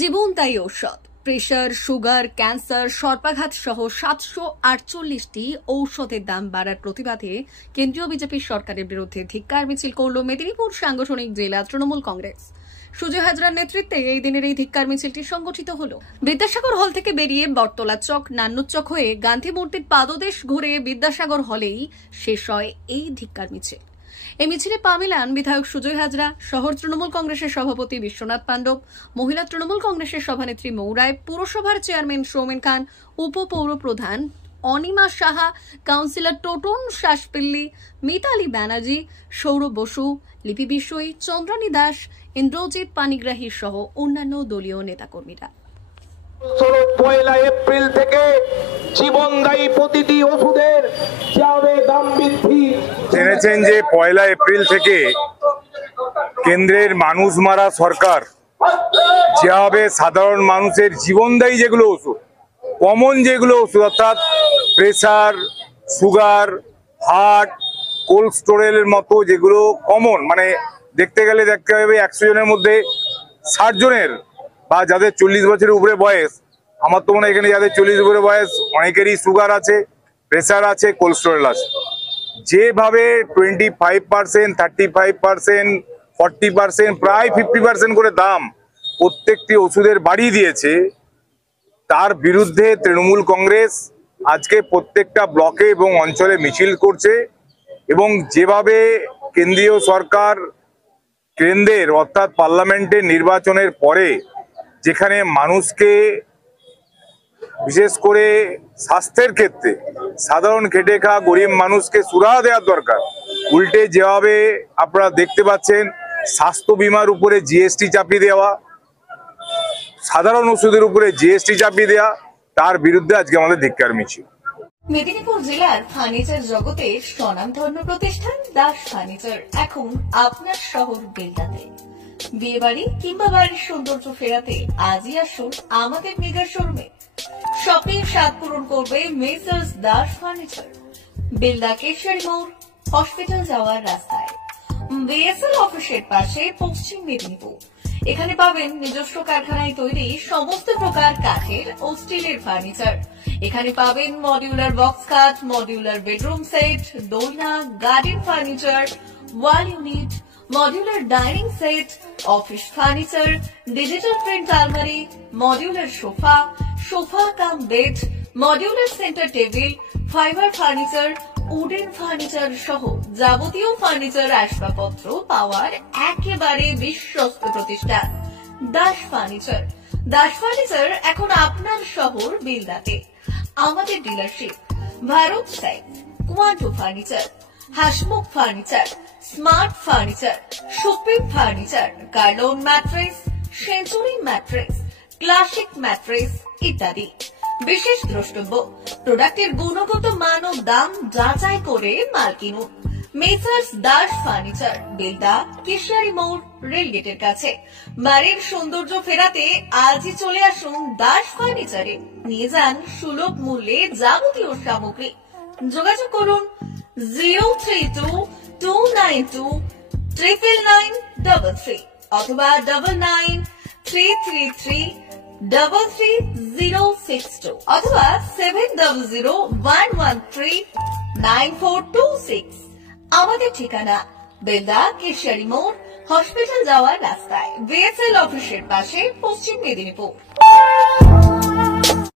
জীবনদায়ী ঔষধ pressure, sugar, cancer, সর্বাঘাত সহ 748টি ঔষধের দাম বাড়ার প্রতিবাদে কেন্দ্রীয় বিজেপি সরকারের বিরুদ্ধে ধিক্কার মিছিল করল মেদিনীপুর সাংগঠনিক জেলা তৃণমূল কংগ্রেস। সুজয় হাজরার নেতৃত্বে এই দিনের এই ধিক্কার মিছিলটি সংগঠিত হল। বিদ্যাসাগর হল থেকে বেরিয়ে বটতলা চক, নান্নুচক হয়ে গান্ধী মূর্তির পাদদেশ ঘুরে বিদ্যাসাগর হলেই শেষ হয় এই ধিক্কার মিছিল। এই মিছিলে পা মেলান বিধায়ক সুজয় হাজরা, শহর তৃণমূল কংগ্রেসের সভাপতি বিশ্বনাথ পাণ্ডব, মহিলা তৃণমূল কংগ্রেসের সভানেত্রী মৌরায়, পুরসভার চেয়ারম্যান সৌমেন খান, উপপৌর প্রধান অনিমা সাহা, কাউন্সিলর টোটন শাসপিল্লি, মিতালি ব্যানার্জি, সৌরভ বসু, লিপি বিশোই, চন্দ্রানী দাস, ইন্দ্রজিৎ পানিগ্রাহী সহ অন্যান্য দলীয় নেতাকর্মীরা। 1 এপ্রিল থেকে জীবনদায়ী প্রতিটি ওষুধের দাম বৃদ্ধি জেনেছেন যে 1 এপ্রিল থেকে কেন্দ্রের মানুষ মারা সরকার যেভাবে সাধারণ মানুষের জীবনদায়ী যেগুলো ওষুধ, কমন যেগুলো ওষুধ অর্থাৎ প্রেসার, সুগার, হার্ট, কোল্ড স্টোরেজের মতো যেগুলো কমন, মানে দেখতে গেলে দেখতে হবে 100 জনের মধ্যে 60 জনের বা যাদের 40 বছরের উপরে বয়স, আমার তো মনে হয় এখানে যাদের 40 উপরে বয়স অনেকেরই সুগার আছে, প্রেসার আছে, কোল্ড স্টোরেজ আছে। যেভাবে 25%, 35%, 40%, প্রায় 50% করে দাম প্রত্যেকটি ওষুধের বাড়িয়ে দিয়েছে, তার বিরুদ্ধে তৃণমূল কংগ্রেস আজকে প্রত্যেকটা ব্লকে এবং অঞ্চলে মিছিল করছে। এবং যেভাবে কেন্দ্রীয় সরকার কেন্দ্রের অর্থাৎ পার্লামেন্টের নির্বাচনের পরে যেখানে মানুষকে বিশেষ করে স্বাস্থ্যের ক্ষেত্রে সাধারণ খেটে খাওয়া গরিব মানুষকে সুরাহা দেওয়ার দরকার, উল্টে যেভাবে আপনারা দেখতে পাচ্ছেন স্বাস্থ্য বিমার উপরে জিএসটি চাপিয়ে দেওয়া, সাধারণ ওষুধের উপরে জিএসটি চাপিয়ে দেওয়া, তার বিরুদ্ধে আজকে আমাদের ধিক্কার মিছিল। মেদিনীপুর জেলার ফার্নিচার জগতের স্বনামধন্য প্রতিষ্ঠান দাস ফার্নিচার এখন আপনার শহর বেলদাতে। বিয়ে বাড়ি কিংবা বাড়ির সৌন্দর্য ফেরাতে আজই আসুন আমাদের মেগা শোরুমে। শপিং স্বাদ পূরণ করবে মেসার্স দাস ফার্নিচার, বেলদা কেশরী মোড়, হসপিটাল যাওয়ার রাস্তায়, বিএসএল অফিসের পাশে, পশ্চিম মেদিনীপুর। এখানে পাবেন নিজস্ব কারখানায় তৈরি সমস্ত প্রকার কাঠের ও স্টিলের ফার্নিচার। এখানে পাবেন মডিউলার বক্স খাট, মডিউলার বেডরুম সেট, দোলনা, garden furniture, wall unit, modular dining set, office furniture, digital print আলমারি, modular sofa, sofa cum bed, modular centre table, fibre furniture, wooden furniture সহ যাবতীয় ফার্নিচার আসবাবপত্র পাওয়ার একেবারে বিশ্বস্ত প্রতিষ্ঠান দাস ফার্নিচার। দাস ফার্নিচার এখন আপনার শহর বেলদাতে। আমাদের dealership Bharat side, Quanto furniture, Hasmukh furniture, smart furniture, supreme furniture, Kurlon mattress, century mattress, classic mattress ইত্যাদি। বিশেষ দ্রষ্টব্য, প্রোডাক্টের গুণগত মান ও দাম যাচাই করে মাল কিনুন। মেসার্স দাস ফার্নিচার, বেলদা কেশরী মোড়, রেলগেটের কাছে। বাড়ির সৌন্দর্য ফেরাতে আজই চলে আসুন দাস ফার্নিচারে, নিয়ে যান সুলভ মূল্যে যাবতীয় সামগ্রী। যোগাযোগ করুন 03229299933 অথবা 9933333062 অথবা 7001139426। আমাদের ঠিকানা বেলদা কেশরী মোড়, হসপিটাল যাওয়ার রাস্তায়, বিএসএল অফিসের পাশে, পশ্চিম মেদিনীপুর।